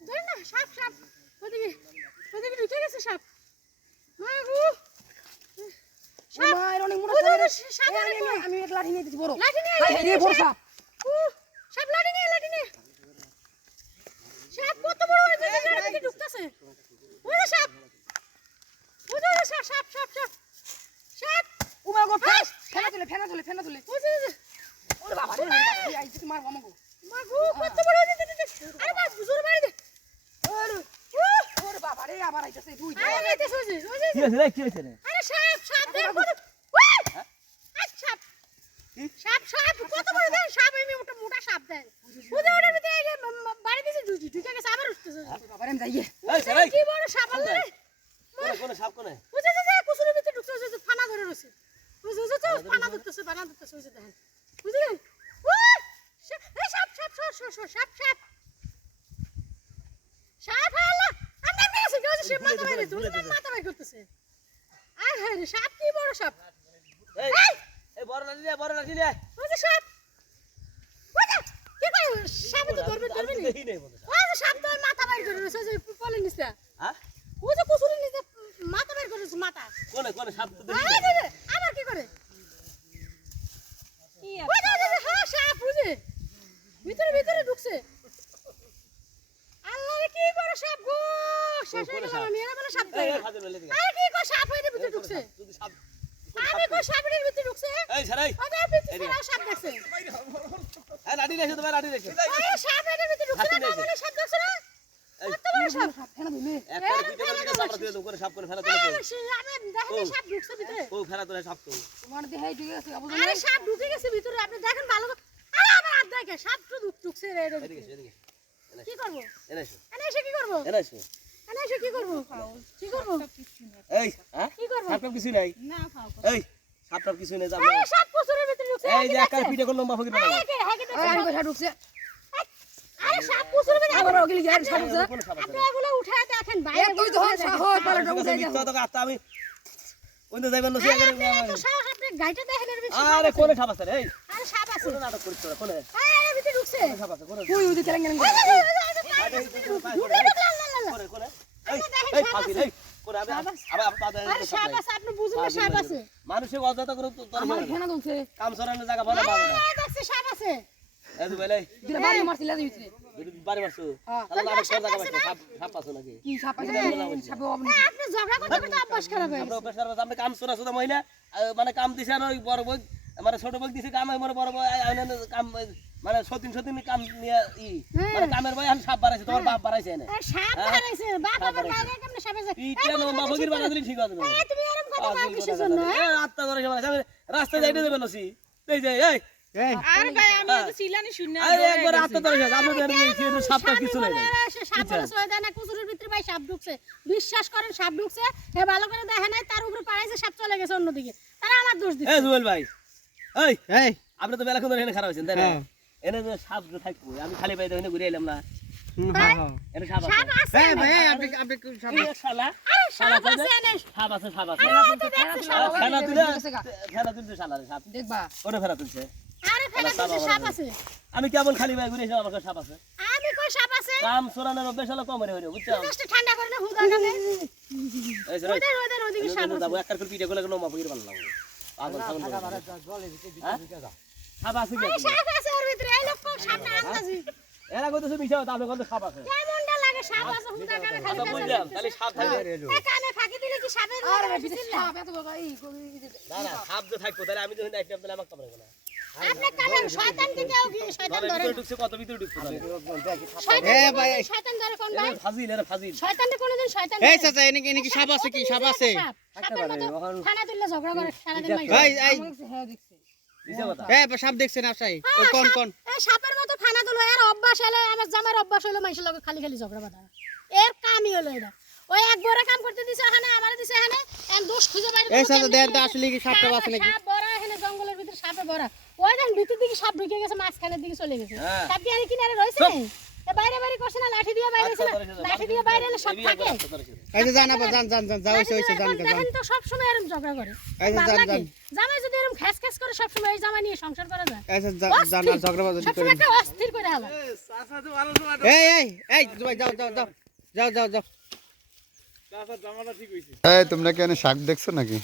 ধরে না সাপ সাপ। ওদিকে সাপ। আমি লাঠি বড়। লাঠি নিয়ে বড় সাপ। সাপ। লাঠি কত বড় হয়েছে সাপ ওই সাপ। সাপ সাপ সাপ সাপ। উমা গো ফেনা তুলে ফেনা তুলে ফেনা ওরে বাবা রে আইছি তোমার গো হয়েছে রে কি হয়েছে রে। আরে সাপ সাপ দেখো সাপ। সাপ সাপ কত বড় দেন সাপ আমি ওটা মোটা সাপ দেন ওদের ওটার ভিতরে এই যে বাড়ি দিয়েছে ঢুকি ঢুকে গেছে আবার উঠতেছে বাবার আমি যাইয়ে কি বড় সাপ আলো রে? কোন সাপ কোন? বুঝে যে কুসুরের ভিতরে ঢুকতেছে যে ফানা ধরে রয়েছে। বুঝে যে তো? ফানা ধরতেছে ফানা ধরতেছে বুঝে দেখেন। বুঝলেন সাপ সাপ সর সর সাপ সাপ। মাথা বাইরে তুমি মাথা বাইর করতেছে। আর হ্যাঁ রে সাপ কি বড় সাপ? এই বড় নে বড় লাঠি নে ওই যে সাপ। ওই যে কি করে? সাপ তো ধরবে ধরবে নি? ওই যে সাপ তো মাথা বাইর করে রয়েছে ওই যে পলের নিচে। হ্যাঁ? ওই যে কুসুরের নিচে মাথা বাইর করে রয়েছে মাথা। কোনে কোনে সাপ তো দেখি আবার কি করে? ওই ওই যে, হ্যাঁ, সাপ, ওই যে। ভিতরে ভিতরে ঢুকছে। আল্লাহ কি বড় সাপ গো! শেষ হয়ে গেলাম আমি, এরা বলে সাপ দেয় আরে কি কয় সাপ এর ভিতরে ঢুকছে? আমি কই সাপের ভিতরে ঢুকছে? এই ওই যে ভিতরে ছাড়াও সাপ দেখছে। এই লাঠি নেছো তোমার লাঠি নেছো ওই সাপ এর ভিতরে ঢুকছে না বলে সাপ দেখছে না? কত বড় সাপ? সাপ ফেনা একটা দুইটা করে সাপড়া দিয়ে দাও করে সাপ করে ফেলা তোলে আমি দেখেন সাপ ঢুকছে ভিতরে। ও ফেলা তোলে সাপ তো তোমার দেহে ঢুকে গেছে আবু আরে সাপ ঢুকে গেছে ভিতরে আপনি দেখেন ভালো আরে আমার হাত দেখে সাপ তো ঢুকছে রে এদিকে এদিকে। কি করব? এনে এসো। এনে এসে কি করব? এনে এসে। কি করব কি করব এই হ্যাঁ কি করব কিছু নাই এই সাপটার কিছু নেই যাবে সাপ কুসুরের ভিতরে ঢুকছে এই যে একা পিঠে করলাম বাফা কিনা আরে কে আমি ঢুকছে আরে সাপ কুসুরের ভিতরে আবার ওগলি গেল সাপ ঢুকছে কোন আপনি এগুলো উঠায় দেখেন বাইরে তুই তো হয় সাপ হয় পালা ঢুকে যাই মিথ্যা তো কথা আমি কোনটা যাইবেন না আরে আপনি এত সাহস আপনি গাইটা দেখেন এর ভিতরে আরে কোনে সাপ আছে রে আরে সাপ আছে কোনে নাটক করিস কোনে আরে ভিতরে ঢুকছে সাপ আছে তুই ওই ঢুকে মানুষে। অজাতা করে আমার কাম সরানোর জায়গা বলে পাবে না আরে সাপ আছে এই তো বলে দিলে বাড়ি মারছিল দিতে বাড়ি মারছো? হ্যাঁ। তাহলে নাটক করার জায়গা পাইছে সাপ সাপ পাছো নাকি? কি সাপ আছে? সাপ আপনি আপনি ঝগড়া করতে করতে অভ্যাস খারাপ আমরা অভ্যাস করব, আমরা কাম সরা সরা মহিলা। মানে কাম দিছে ওই বড় বই মানে ছোট বই দিছে কাম আমার বড় বই আইনে কাম মানে সতিন সতিন কাম নিয়ে ই মানে কামের বই এখন সাপ বাড়াইছে তোমার বাপ বাড়াইছে আর সাপ বাড়াইছে বাপ আমার বাইরে কেমনে সাপ আছে ইটা নো মা ফকির বানা দিলি ঠিক আছে এই তুমি এরকম কথা কও কিসের জন্য? হ্যাঁ? আত্মা ধরে সে আমি রাস্তা যাইতে দেবেন নসি এই যে এই। আর ভাই আমি তো সিলানি শুনে আরে একবার আত্মা ধরে আমি বের হইছি এটা সাপটা কিছু নাই। বলে, এরা সে সাপ বলে সয় দেয় না, কুকুরের ভিতরে ভাই সাপ ঢুকছে। বিশ্বাস করেন সাপ ঢুকছে। ভালো করে দেখে নাই তার উপরে পাড়াইছে সাপ চলে গেছে অন্যদিকে। তারা আমার দোষ দিচ্ছে। জুয়েল ভাই এই এই আপনি তো ধরে এখানে খারাপ হয়েছেন তাই না? এনে যে সাপ যে থাকব আমি খালি পাইতে এখানে ঘুরে এলাম না। এনে সাপ সাপ আছে আছে এই ভাই আপনি আপনি কি সব শালা সাপ সাপ আছে? আছে সাপ আছে সাপ আছে। আরে এই তো দেখছি সাপ। ফেনা তুলে ফেনা তুলছে শালা সাপ। দেখবা। ওটা ফেনা তুলছে। আরে ফেলে দিছে সাপ আছে। আমি কেমন খালি ভাই ঘুরে এসে আমাকে সাপ আছে। আমি কই সাপ আছে? কাম সরানোর অভ্যাস হলো কমরে হইল বুঝছ? ঠান্ডা করে না হুদা গানে এই যে ওদের ওদের ওদিকে সাপ আছে। যাব একটা করে পিঠে করলে কোনো মা ফকির ভালো লাগবে পাগল হ্যাঁ? আছে কি আরে আছে ওর ভিতরে এই লোক সাপ না আন্দাজি এরা কত সব মিশাও তাহলে কত সাপ আছে। কেমনটা লাগে সাপ আছে হুদা গানে খালি বুঝলাম তাহলে সাপ থাকবে। এ কানে ফাঁকি দিলে কি সাপের আরে ঘরে বিদেশ ঢুকছিল? সাপ এত বড় এই না না সাপ যে থাকব তাহলে আমি যখন আসলাম তাহলে আমাকে কামড়াবে না। আপনি কানেন শয়তানকে দেও কি শয়তান ধরে ঢুকছে কত ভিতরে ঢুকছে এ ভাই, শয়তান ধরে কোন ভাই ফাজিল এরা ফাজিল। শয়তানকে কোনোদিন শয়তান এই চাচা এনে এনে কি সাপ আছে কি? সাপ আছে? সাপের মতো থানা তুললে ঝগড়া করে সারাদিন মাইর। ভাই এই হ্যাঁ সাপ দেখছেন আশাই কোন কোন। সাপের মতো ফানা তুলো এর অভ্যাস হলে আমার জামার অভ্যাস হলো মানুষের লগে খালি খালি ঝগড়া বাঁধা। এর কামই হলো এটা। ওই এক বড় কাম করতে দিছে এখানে আমার দিছে এখানে দোষ খুঁজে বাইরে এই চাচা দেন আসলে কি সাপ টাপ আছে নাকি? সাপ বড় এখানে জঙ্গলের ভিতরে সাপে বড়। ওই দেখেন ভিতর দিকে সাপ ঢুকে গেছে মাঝখানের দিকে চলে গেছে হ্যাঁ। সাপ কি আর কিনারে রয়েছে বাইরে বাইরে করছে না লাঠি দিয়ে বাইরে আচ্ছা, লাঠি দিয়ে বাইরে এলে সাপ থাকে এই যে যান যান যান যাও হইছে হইছে যান এখন তো সব সময় এরকম ঝগড়া করে এই যে লাগে? যান। জামাই যদি এরকম খ্যাস খ্যাস করে সব সময় এই জামাই নিয়ে সংসার করা যায় এই যে আর ঝগড়া বাজার সব সময় একটা অস্থির করে হালা এই এই এই জুবাই যাও যাও যাও যাও যাও যাও এই তোমরা কি শাক দেখছ নাকি